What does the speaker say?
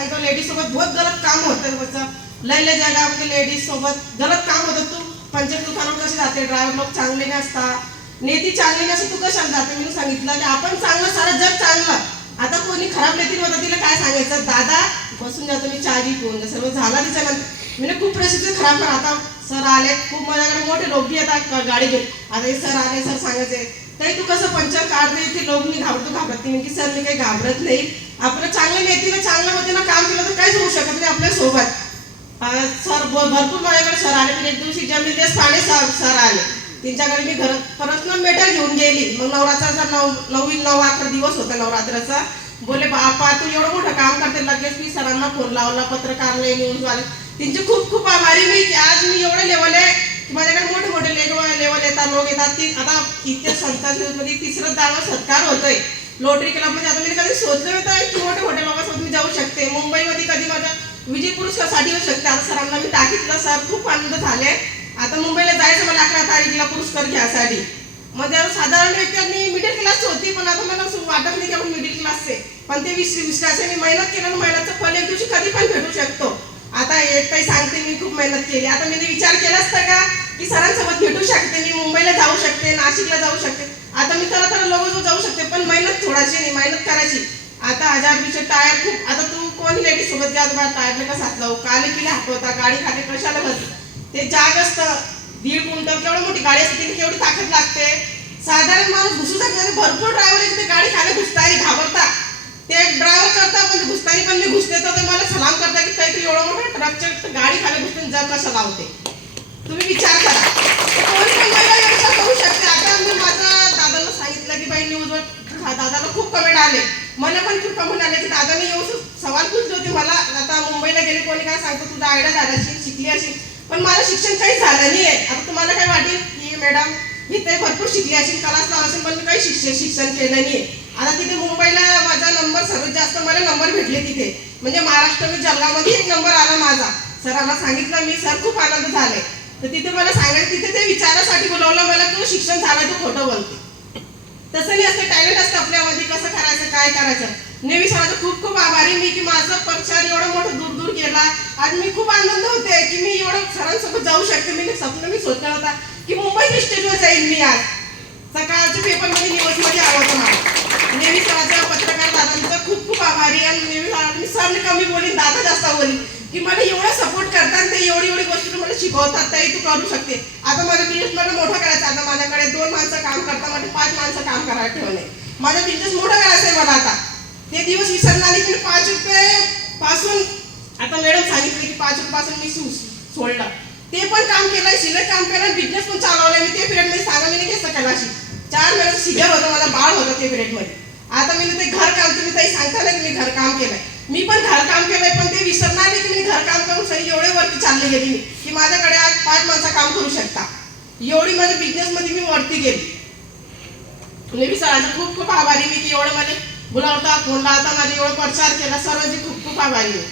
सांगितलं लेडीज सोबत बहुत गलत काम होतं बच्चा लय जगामध्ये लेडीज सोबत गलत काम होतं. तू पंचायत दुकानावर कसे जाते, ड्रायव्हर लोक चांगले नसतात, नेती चांगली नसते, तू कशाला जाते. मी सांगितलं की आपण चांगलं सारं जग चांगलं. आता कोणी खराब नेतील होता तिला काय सांगायचं, दादा बसून जातो मी चावी पिऊन, सर्व झाला तिच्यानंतर मी खूप परिस्थिती खराब. पण आता सर आले, खूप माझ्याकडे मोठे लोक बी येतात गाडी घेऊन. आता हे सर आले, सर सांगायचे ताई तू कसं पंचर काढते, इथे लोक मी घाबरत नाही. की सर मी काही घाबरत नाही, आपलं चांगल्या नेतीनं चांगल्या मतीनं काम केलं तर काहीच होऊ शकत नाही आपल्या सोबत. सर भरपूर माझ्याकडे सर आले. पण एक दिवशी जमीन देश पाणे सर आले, त्यांच्याकडे मी घर पर्सनल मेटर घेऊन गेली. मग नवरात्राचा 9 दिवस होता नवरात्राचा. बोले बापा तू एवढं मोठं काम करते. लगेच मी सरांना फोन लावला, पत्रकारले, न्यूजवाले, त्यांचे खूप खूप आभारी मी की आज मी एवढं लेवल आहे की माझ्याकडे मोठे मोठे लेवल येतात, लोक येतात. ती आता इथे संस्था न्यूजमध्ये 3रं दावा सत्कार होतोय लोटरी क्लबमध्ये. आता मी कधी सोचलं नव्हतं की मोठे मोठ्या लोकांसोबत मी जाऊ शकते. मुंबईमध्ये कधी माझ्या विजय पुरस्कारसाठी येऊ शकते. आता सरांना मी टाकीतलं, सर खूप आनंद झाले. आता मुंबईला जायचं मला 11 तारीखला पुरस्कार घ्यायसाठी. म्हणजे साधारण व्यक्ती मिडल क्लास होती, पण आता मला वाटत नाही की आपण मिडल क्लासचे. पण ते विश्वासाने मेहनत केलं, मेहनतचं फल एक दिवशी कधी पण भेटू शकतो. आता एक काही सांगते मी खूप मेहनत केली. आता मी विचार केला असता का की सरांसोबत भेटू शकते, मी मुंबईला जाऊ शकते, नाशिकला जाऊ शकते. आता मी तर लोक जाऊ शकते, पण मेहनत थोडाशी नाही, मेहनत करायची. आता 1000-2000 टायर खूप. आता तू कोणी लेडीज सोबत जात बा टायरला कसा हात लावू, काले किले हातवता, गाडी खाली कशाला बस. ते जाग असतं 1.5 क्विंटल, केवढी मोठी गाडी असते, तिने केवढी ताकद लागते. साधारण माणूस घुसू शकतो. भरपूर ड्रायव्हर येते गाडी खाली घुसताना घाबरता, ते ड्रायव्हर करता, पण घुसतानी पण मी घुसते तर मला सलाम करता की ताई तू एवढं मोठं ट्रकच्या गाडी खाली घुसते जग कसं लावते. तुम्ही विचार करा, कोणी पण महिला व्यवसाय करू शकते. आता मी माझ्या दादाला सांगितलं की बाई न्यूजवर दादाला खूप कमेंट आले, मला पण खूप कमेंट आले की दादाने येऊ सवाल पूछले होते मला. आता मुंबईला गेले, कोणी काय सांगतो तुझा आयडिया झाला शिकली असेल, पण माझं शिक्षण काहीच झालं नाही आहे. आता तुम्हाला काय वाटेल की मॅडम इथे भरपूर शिकली असेल, क्लास लावला असेल, पण मी काही शिक्षण केलं नाही. आता तिथे मुंबईला माझा नंबर सर्वात जास्त मला नंबर भेटले तिथे, म्हणजे महाराष्ट्रामध्ये जळगावमध्ये 1 नंबर आला माझा. सरांना सांगितलं मी, सर खूप आनंद झाले. तर तिथे मला सांगायचं, तिथे ते विचारासाठी बोलवलं मला, तू शिक्षण झालं तू खोटं बोलते. तसं नाही असतं, टॅलेंट असतं आपल्यामध्ये, कसं करायचं काय करायचं. नेहमी सरांचं खूप खूप आभारी मी की माझं प्रचार एवढं मोठं दूर दूर केला. आज मी खूप आनंद होते की मी एवढं सरांसोबत जाऊ शकते. मी स्वप्न मी सोचला होता की मुंबई स्टेजवर जाईल मी. आज सकाळच्या पेपरमध्ये न्यूजमध्ये आलं होतं मला. नेहमी सरांचा पत्रकार दादांचा खूप खूप आभारी. आणि नेहमी सरने कमी बोली, दादा जास्त बोली की मला एवढं सपोर्ट करतात, ते एवढी गोष्टी मला शिकवतात, ताई तू करू शकते. आता माझा बिझनेस मला मोठा करायचा. आता माझ्याकडे 2 माणसं काम करतात, म्हणजे 5 माणसं काम करायला ठेवणे. माझा बिझनेस मोठा करायचा आहे मला. आता ते दिवस विसरणार नाही. 5 रुपये पासून आता मॅडम सांगितले की 5 रुपयापासून मी सोडलं, ते पण काम केलं, शिल्लक काम केलं, बिझनेस पण चालवलाय मी. ते पिरियडमध्ये सांगा मी नाही कसं केला. 4 महिन्याचं सिजर होतं, मला बाळ होतं ते पिरियडमध्ये. आता मी ते घर काम, तुम्ही ताई सांगता ना की मी घर काम केलंय, मी पण घर काम केलंय, पण ते विसरणार नाही की मी घर काम करून सही एवढे वरती चालली गेली मी की माझ्याकडे आज 5 माणसं काम करू शकता. एवढी माझ्या बिझनेसमध्ये मी वरती गेली. नेहमी सरांचा खूप खूप आभारी मी की एवढं मला बोलावता फोन लावता माझे एवढं प्रचार केला. सर्वांचे खूप खूप आभारी आहे.